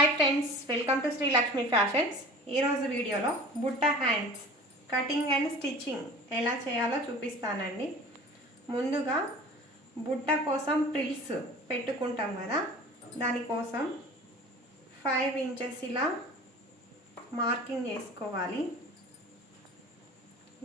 Hi friends, welcome to Sri Lakshmi fashions. ఈరోజు వీడియోలో బుట్ట హ్యాండ్స్ కటింగ్ అండ్ స్టిచ్చింగ్ ఎలా చేయాలో చూపిస్తానండి. ముందుగా బుట్ట కోసం ప్రిల్స్ పెట్టుకుంటాం కదా, దానికోసం 5 ఇంచెస్ ఇలా మార్కింగ్ చేసుకోవాలి.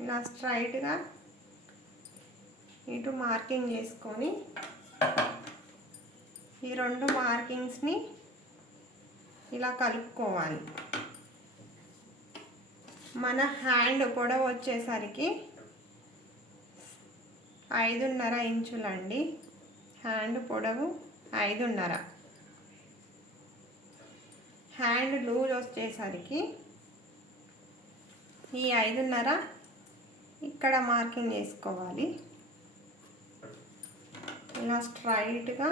ఇలా స్ట్రైట్గా ఇటు మార్కింగ్ చేసుకొని ఈ రెండు మార్కింగ్స్ని ఇలా కలుపుకోవాలి. మన హ్యాండ్ పొడవు వచ్చేసరికి 5.5 ఇంచులండి. హ్యాండ్ పొడవు 5.5. హ్యాండ్ లూజ్ వచ్చేసరికి ఈ 5.5 ఇక్కడ మార్కింగ్ చేసుకోవాలి. ఇలా స్ట్రైట్గా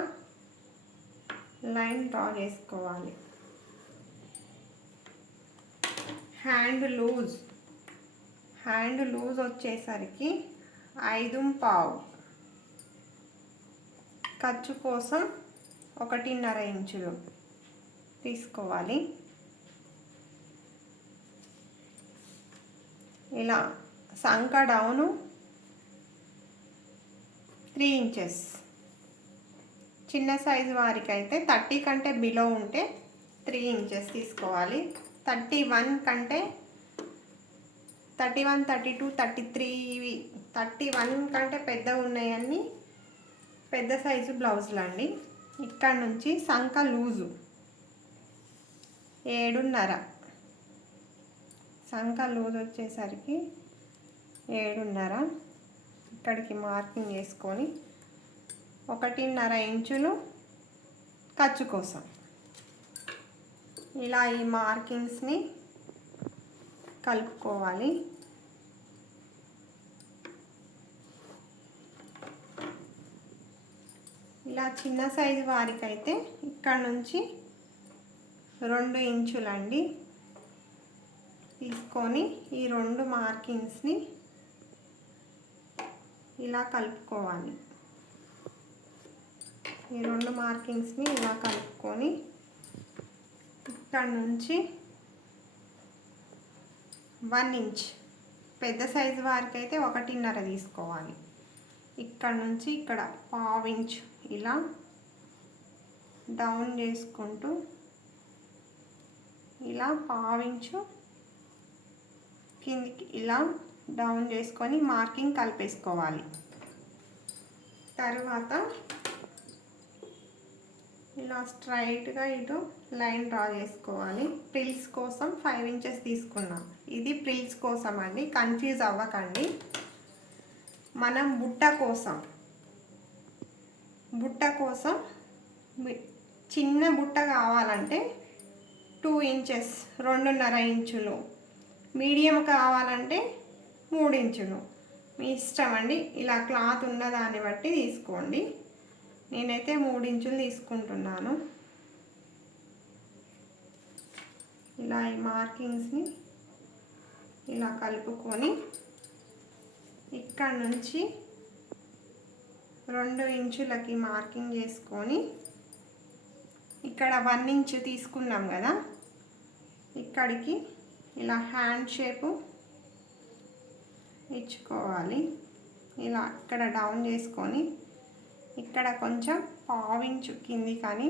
లైన్ డ్రా చేసుకోవాలి. హ్యాండ్ లూజ్ వచ్చేసరికి 5.5. ఖర్చు కోసం 1.5 ఇంచులు తీసుకోవాలి. ఇలా సంక డౌను 3 ఇంచెస్. చిన్న సైజు వారికి అయితే 30 కంటే బిలో ఉంటే 3 ఇంచెస్ తీసుకోవాలి. 31 కంటే 31, 32, 33 ఇవి 31 కంటే పెద్దగా ఉన్నాయన్నీ పెద్ద సైజు బ్లౌజులు అండి. ఇక్కడ నుంచి సంక లూజు 7.5. సంక లూజ్ వచ్చేసరికి 7.5. ఇక్కడికి మార్కింగ్ చేసుకొని 1.5 ఇంచులు ఖర్చు కోసం ఇలా ఈ మార్కింగ్స్ని కలుపుకోవాలి. ఇలా చిన్న సైజు వారికి అయితే ఇక్కడ నుంచి 2 ఇంచులండి తీసుకొని ఈ 2 మార్కింగ్స్ని ఇలా కలుపుకోవాలి. ఈ 2 మార్కింగ్స్ని ఇలా కలుపుకొని ఇక్కడ నుంచి 1 ఇంచ్, పెద్ద సైజు వారికి అయితే 1.5 తీసుకోవాలి. ఇక్కడ నుంచి ఇక్కడ 1/2 ఇంచ్ ఇలా డౌన్ చేసుకుంటూ ఇలా 1/2 ఇంచు కిందికి ఇలా డౌన్ చేసుకొని మార్కింగ్ కలిపేసుకోవాలి. తర్వాత ఇలా స్ట్రైట్గా ఇటు లైన్ డ్రా చేసుకోవాలి. ప్రిల్స్ కోసం 5 ఇంచెస్ తీసుకున్నాం. ఇది ప్రిల్స్ కోసం అండి, కన్ఫ్యూజ్ అవ్వకండి. మనం బుట్ట కోసం చిన్న బుట్ట కావాలంటే 2 ఇంచెస్, 2.5 ఇంచులు. మీడియం కావాలంటే 3 ఇంచులు. మీ ఇష్టం అండి. ఇలా క్లాత్ ఉన్న దాన్ని బట్టి తీసుకోండి. నేనైతే 3 ఇంచులు తీసుకుంటున్నాను. ఇలా ఈ మార్కింగ్స్ని ఇలా కలుపుకొని ఇక్కడ నుంచి 2 ఇంచులకి మార్కింగ్ చేసుకొని ఇక్కడ 1 ఇంచు తీసుకున్నాం కదా, ఇక్కడికి ఇలా హ్యాండ్ షేపు ఇచ్చుకోవాలి. ఇలా ఇక్కడ డౌన్ చేసుకొని ఇక్కడ కొంచెం 1/2 ఇంచు కింది కానీ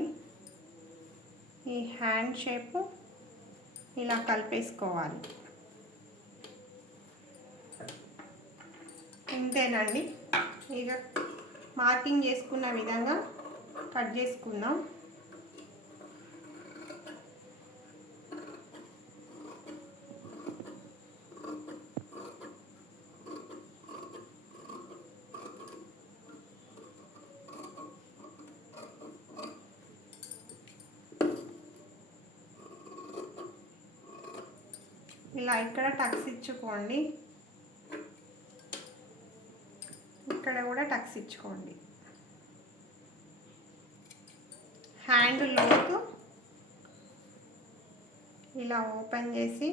ఈ హ్యాండ్ షేపు ఇలా కలిపేసుకోవాలి. ఇంతేనండి. ఇక మార్కింగ్ చేసుకున్న విధంగా కట్ చేసుకుందాం. ఇలా ఇక్కడ టక్స్ ఇచ్చుకోండి, ఇక్కడ కూడా టక్స్ ఇచ్చుకోండి. హ్యాండ్ లోతు ఇలా ఓపెన్ చేసి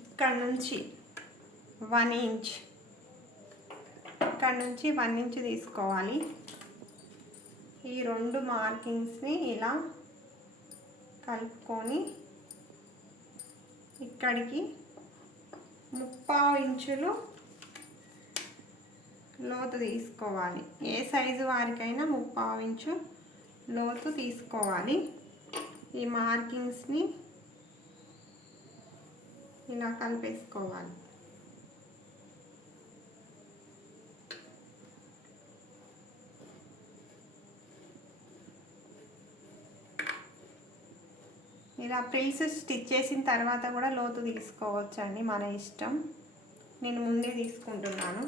ఇక్కడ నుంచి 1 ఇంచ్ ఇక్కడ నుంచి 1 ఇంచ్ తీసుకోవాలి. ఈ 2 మార్కింగ్స్ని ఇలా కలుపుకొని ఇక్కడికి 3/4 ఇంచులు లోతు తీసుకోవాలి. ఏ సైజు వారికైనా 3/4 ఇంచు లోతు తీసుకోవాలి. ఈ మార్కింగ్స్ని ఇలా కలిపేసుకోవాలి. ఇలా ఫ్రిల్స్ స్టిచ్ చేసిన తర్వాత కూడా లోతు తీసుకోవచ్చండి, మన ఇష్టం. నేను ముందే తీసుకుంటున్నాను.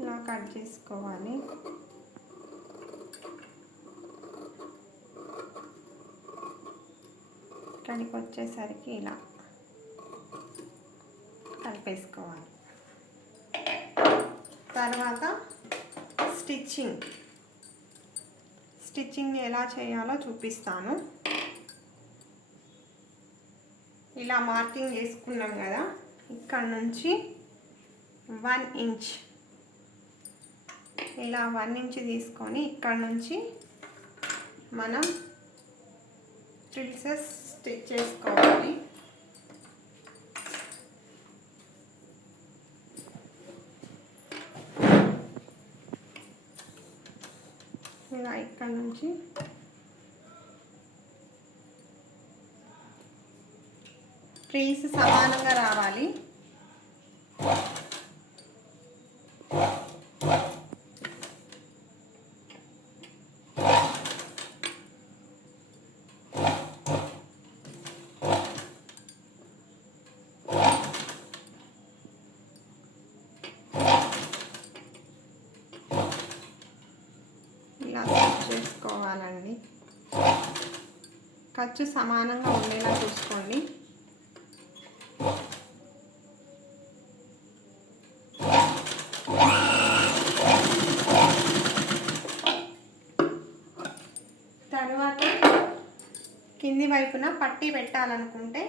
ఇలా కట్ చేసుకోవాలి. ఇక్కడికి వచ్చేసరికి ఇలా కలిపేసుకోవాలి. తర్వాత స్టిచ్చింగ్ని ఎలా చేయాలో చూపిస్తాను. ఇలా మార్కింగ్ చేసుకున్నాం కదా, ఇక్కడ నుంచి 1 ఇంచ్ ఇలా 1 ఇంచ్ తీసుకొని ఇక్కడ నుంచి మనం ఫ్రిల్స్ స్టిచ్ చేసుకోవాలి. ఇలా ఇక్కడ నుంచి ఫ్రిల్స్ సమానంగా రావాలి. ఇలా స్టిచ్ చేసుకోవాలండి. ఖర్చు సమానంగా ఉండేలా చూసుకోండి. తర్వాత కింది వైపున పట్టీ పెట్టాలనుకుంటే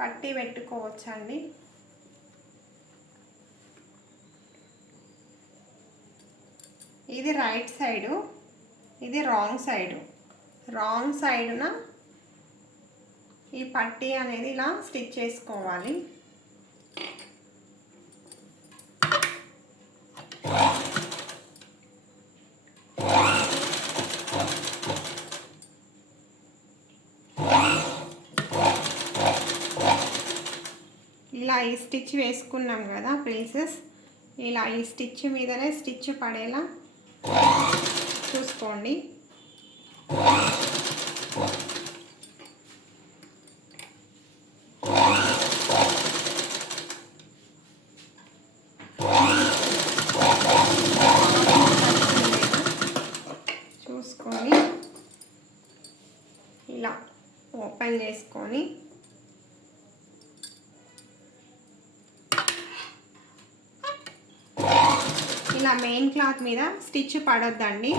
పట్టీ పెట్టుకోవచ్చండి. ఇది రైట్ సైడు, ఇది రాంగ్ సైడు. రాంగ్ సైడున ఈ పట్టీ అనేది ఇలా స్టిచ్ చేసుకోవాలి. ఇలా ఈ స్టిచ్ వేసుకున్నాం కదా ప్రిన్సెస్, ఇలా ఈ స్టిచ్ మీదనే స్టిచ్ పడేలా చూసుకోండి. చూసుకొని ఇలా ఓపెన్ చేసుకొని ఇలా మెయిన్ క్లాత్ మీద స్టిచ్ పడొద్దండి,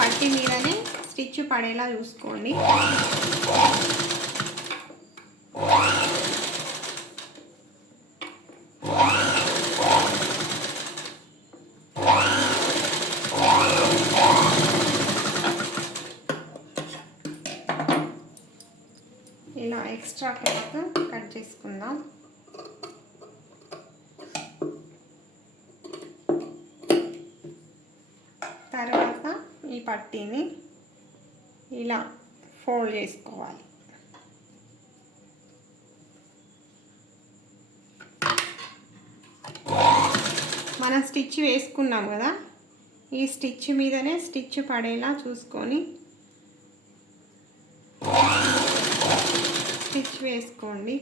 పట్టి మీదనే స్టిచ్ పడేలా చూసుకోండి. ఇలా ఎక్స్ట్రా క్లాత్ కట్ చేసుకుందాం. తర్వాత ఈ పట్టీని ఇలా ఫోల్డ్ చేసుకోవాలి. మనం స్టిచ్ వేసుకున్నాం కదా, ఈ స్టిచ్ మీదనే స్టిచ్ పడేలా చూసుకొని స్టిచ్ వేసుకోండి.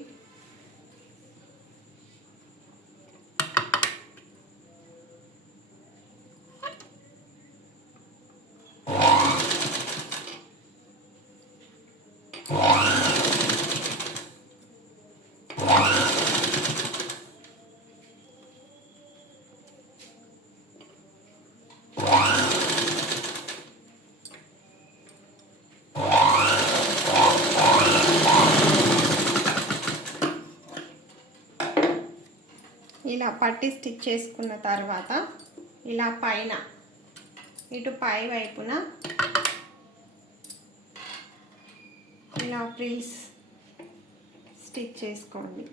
ఇలా పట్టి స్టిచ్ చేసుకున్న తర్వాత ఇలా పైన ఇటు పై వైపున ఇలా ఫ్రిల్స్ స్టిచ్ చేసుకోండి.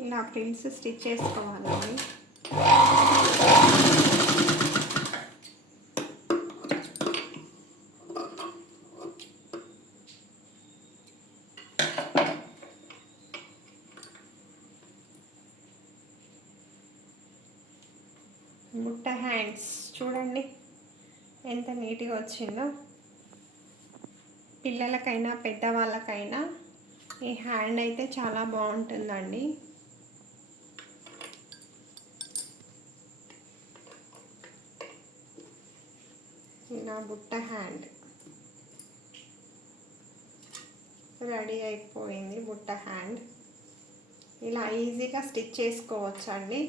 ఇలా ఫ్రిల్స్ స్టిచ్ చేసుకోవాలండి. బుట్ట హ్యాండ్స్ చూడండి ఎంత నీట్గా వచ్చిందో. పిల్లలకైనా పెద్దవాళ్ళకైనా ఈ హ్యాండ్ అయితే చాలా బాగుంటుందండి. ఇలా బుట్ట హ్యాండ్ రెడీ అయిపోయింది. బుట్ట హ్యాండ్ ఇలా ఈజీగా స్టిచ్ చేసుకోవచ్చు అండి.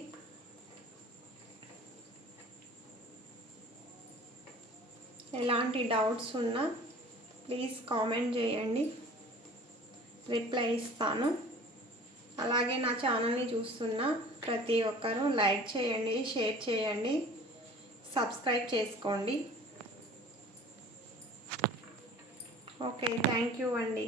ఎలాంటి డౌట్స్ ఉన్నా ప్లీజ్ కామెంట్ చేయండి, రిప్లై ఇస్తాను. అలాగే నా ఛానల్ని చూస్తున్న ప్రతి ఒక్కరూ లైక్ చేయండి, షేర్ చేయండి, సబ్స్క్రైబ్ చేసుకోండి. ఓకే, థ్యాంక్ యూ అండి.